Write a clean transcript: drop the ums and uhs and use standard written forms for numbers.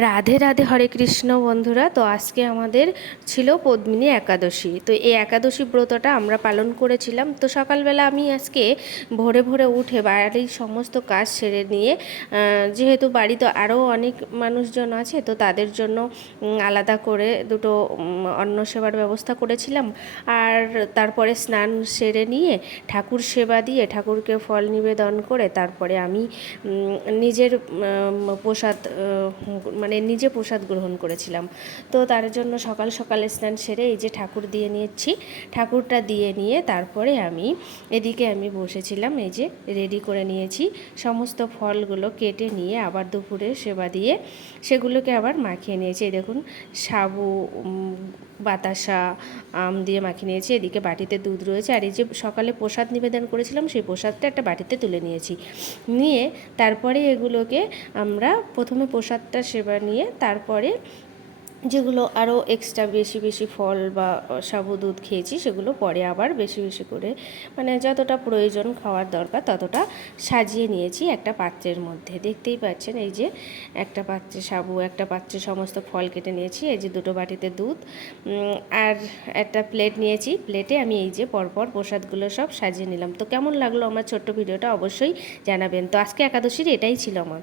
রাধে রাধে, হরে কৃষ্ণ বন্ধুরা। তো আজকে আমাদের ছিল পদ্মিনী একাদশী। তো এই একাদশী ব্রতটা আমরা পালন করেছিলাম। তো সকালবেলা আমি আজকে ভোরে ভোরে উঠে বাড়ির সমস্ত কাজ সেরে নিয়ে, যেহেতু বাড়িতে আরও অনেক মানুষজন আছে, তো তাদের জন্য আলাদা করে দুটো অন্ন সেবার ব্যবস্থা করেছিলাম। আর তারপরে স্নান সেরে নিয়ে ঠাকুর সেবা দিয়ে ঠাকুরকে ফল নিবেদন করে তারপরে আমি নিজের প্রসাদ মানে নিজে প্রসাদ গ্রহণ করেছিলাম। তো তার জন্য সকাল সকাল স্নান সেরে এই যে ঠাকুর দিয়ে নিয়েছি। ঠাকুরটা দিয়ে নিয়ে তারপরে আমি এদিকে বসেছিলাম, এই যে রেডি করে নিয়েছি সমস্ত ফলগুলো কেটে নিয়ে, আবার দুপুরে সেবা দিয়ে সেগুলোকে আবার মাখিয়ে নিয়েছি। এই দেখুন, সাবু, বাতাসা, আম দিয়ে মাখিয়ে নিয়েছি। এদিকে বাটিতে দুধ রয়েছে, আর এই যে সকালে প্রসাদ নিবেদন করেছিলাম সেই প্রসাদটা একটা বাটিতে তুলে নিয়েছি। নিয়ে তারপরে এগুলোকে আমরা প্রথমে প্রসাদটা সেবা নিয়ে তারপরে যেগুলো আরও এক্সট্রা বেশি বেশি ফল বা সাবু দুধ খেয়েছি সেগুলো পরে আবার বেশি বেশি করে, মানে যতটা প্রয়োজন খাওয়ার দরকার ততটা সাজিয়ে নিয়েছি একটা পাত্রের মধ্যে। দেখতেই পাচ্ছেন, এই যে একটা পাত্রে সাবু, একটা পাত্রে সমস্ত ফল কেটে নিয়েছি, এই যে দুটো বাটিতে দুধ, আর একটা প্লেট নিয়েছি। প্লেটে আমি এই যে পরপর প্রসাদগুলো সব সাজিয়ে নিলাম। তো কেমন লাগলো আমার ছোট্ট ভিডিওটা অবশ্যই জানাবেন। তো আজকে একাদশীর এটাই ছিল আমার।